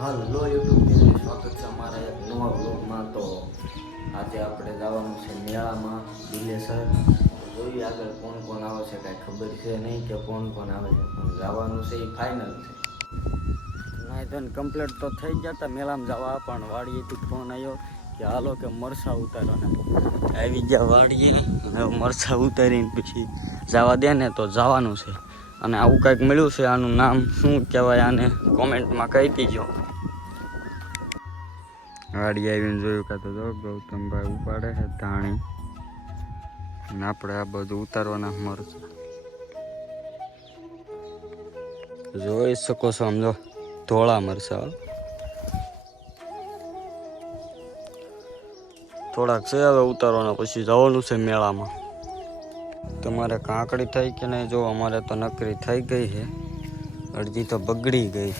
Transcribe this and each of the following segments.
Hello YouTube channel, સ્વાગત છે અમારા એક નવા વ્લોગમાં. તો આજે આપણે જવાનું છે મેળામાં દિલેસર. જોઈએ આગળ કોણ કોણ આવે છે, કાંઈ ખબર છે નહીં કે કોણ કોણ આવે છે, પણ જવાનું છે એ ફાઇનલ છે. નાઈધન કમ્પ્લીટ તો થઈ ગયા હતા મેળામાં જવા, પણ વાડીએથી ફોન આવ્યો કે હાલો કે મરસા ઉતારવાના. આવી ગયા વાડીએ, હવે મરસા ઉતારીને પછી જવા દે ને તો જવાનું છે. અને આવું કંઈક મળ્યું છે, આનું નામ શું કહેવાય આને કોમેન્ટમાં કહી દીજો. વાડી આવીને જોયું કાં તો જો ગૌતમભાઈ ઉપાડે છે ધાણી, અને આપણે આ બધું ઉતારવાના મરચા જોઈ શકો છો. સમજો ધોળા મરચા થોડાક છે, હવે ઉતારવાના પછી જવાનું છે મેળામાં. તમારે કાંકડી થઈ કે નહીં? જો અમારે તો નકરી થઈ ગઈ છે, અડધી તો બગડી ગઈ.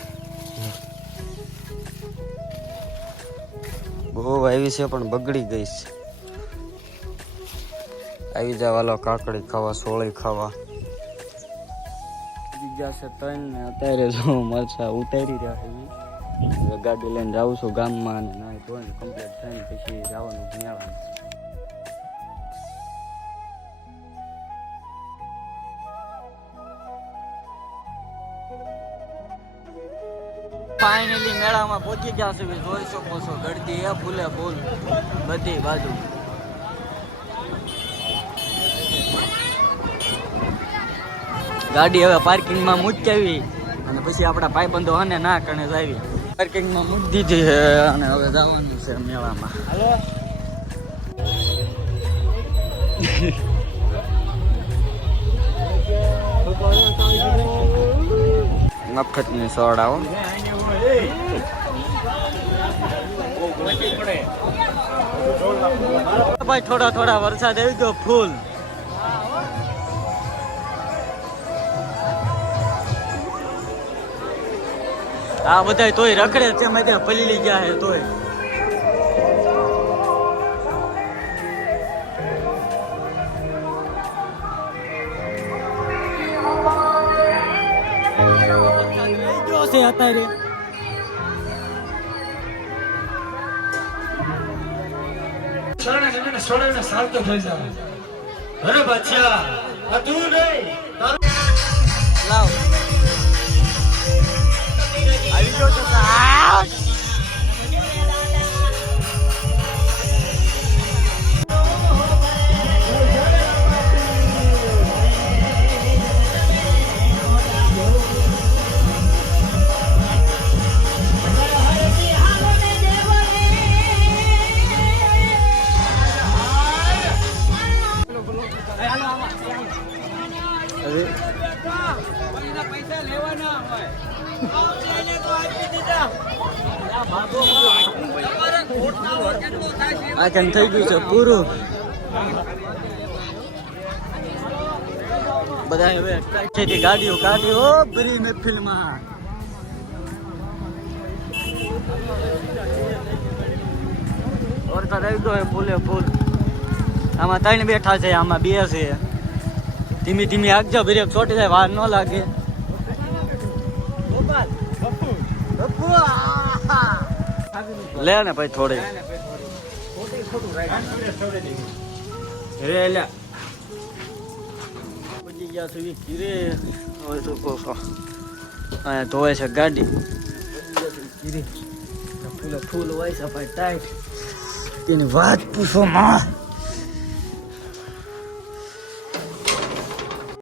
બહુ આવી છે પણ બગડી ગઈ છે. આવી જાય વાલો કાકડી ખાવા, સોળી ખાવા. બીજા છે ત્રણ ને અત્યારે જો મરચા ઉતારી રહ્યા છે. ગાડી લઈને જાઉં છું ગામમાં, અને ના ધોઈને કમ્પ્લીટ થઈને પછી જવાનું મેળામાં. ફાઇનલી મેળામાં પહોંચી ગયા છે. જોઈ શકો છો ગળદી એ ફૂલે ફૂલ બધી બાજુ. ગાડી હવે પાર્કિંગમાં મૂકી અને પછી આપણા ભાઈબંધો હને ના કણે જ આવી પાર્કિંગમાં મૂકી દીધી છે, અને હવે જવાનું છે મેળામાં. હાલો મફતની સોડાઓ. ભાઈ થોડા થોડા વરસાદ આવી ગયો ફૂલ. આ બધા તોય રખડે છે, મજા પલ્લી ગયા હે તોય. અત્યારે સોડે સાલતો થઈ જાય. અરે બચ્ચા તું નહીં લાવ આવી ગયો તો આ કેમ થઈ ગયું છે પૂરું. બધા હવે ગાડીઓ ગાડીઓ ભરી મહેફિલમાં. વરસાદ આવી ગયો ફૂલે ફૂલ. આમાં ત્રણ બેઠા છે, આમાં બે છે. ધીમી ધીમી આગજો, બ્રેક ચોટી જાય, વાર ન લાગે. લે ને ભાઈ થોડી રે લે પડી ગયા સુધી ઘીરે. હવે તો અહીંયા ધોવાય છે ગાડી. ઘીરે ફૂલ ફૂલ હોય છે ભાઈ ટાઈટ, તેની વાત પૂછો માં.